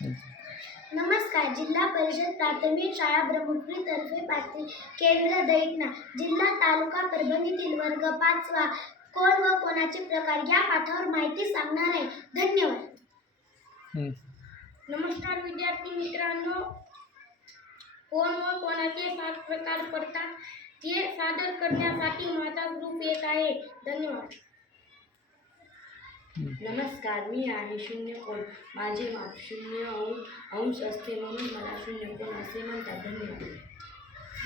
नमस्कार. जिल्हा परिषद प्राथमिक शाळा ब्रह्मपुरी तर्फे पाथरी केंद्र दैठणा जिल्हा तालुका परभणीतील वर्ग 5वा कोण व कोणाचे प्रकार या पाठावर माहिती सांगणार आहे. धन्यवाद. नमस्कार विद्यार्थी मित्रांनो, कोण व कोणाचे 7 प्रकार पडतात ते सादर करण्यासाठी माझा ग्रुप येत आहे. धन्यवाद. नमस्कार, मी आहे शून्य कोण. माझे माप 0 अंश असते म्हणून मला शून्य कोण असे म्हणतात. धन्यवाद.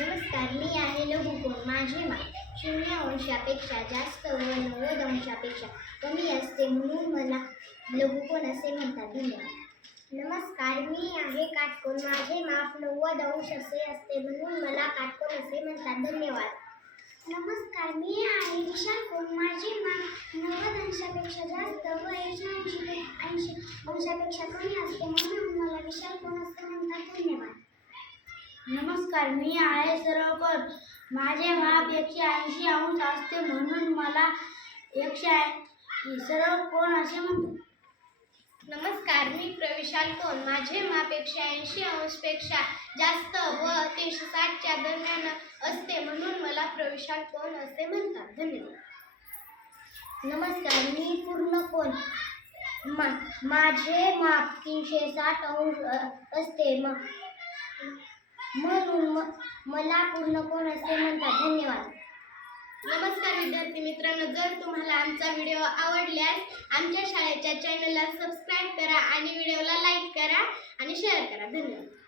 नमस्कार. मी आहे लघुकोण. माझे माप 0 अंशापेक्षा जास्त व 90 अंशापेक्षा कमी असते म्हणून मला लघुकोण असे म्हणतात. धन्यवाद. नमस्कार. मी आहे काटकोन. माझे माप 90 अंश असे असते म्हणून मला काटकोन असे म्हणतात. धन्यवाद. नमस्कार. मी आहे विशाल कोण. माझे माप 90 अंशापेक्षा जास्त व 180 अंशापेक्षा कमी असते म्हणून मला विशाल कोण असे म्हणतात. धन्यवाद. नमस्कार. मी आहे सरळ कोण. माझे माप 180 अंश असते म्हणून मला 180 सरळ कोण असे म्हणतात. नमस्कार. मी प्रविशाल कोण. माझे माप 180 अंशपेक्षा जास्त व 360 च्या दरम्यान असते म्हणून मला प्रविशाल कोण असे म्हणतात. धन्यवाद. नमस्कार. मी पूर्ण कोण. माझे माप 360 अंश असते म्हणून मला पूर्ण कोण असे म्हणतात. धन्यवाद. नमस्कार विद्यार्थी मित्रांनो, जर तुम्हाला आमचा व्हिडिओ आवडल्यास आमच्या शाळेच्या चॅनलला सबस्क्राईब करा आणि व्हिडिओला लाईक करा आणि शेअर करा. धन्यवाद.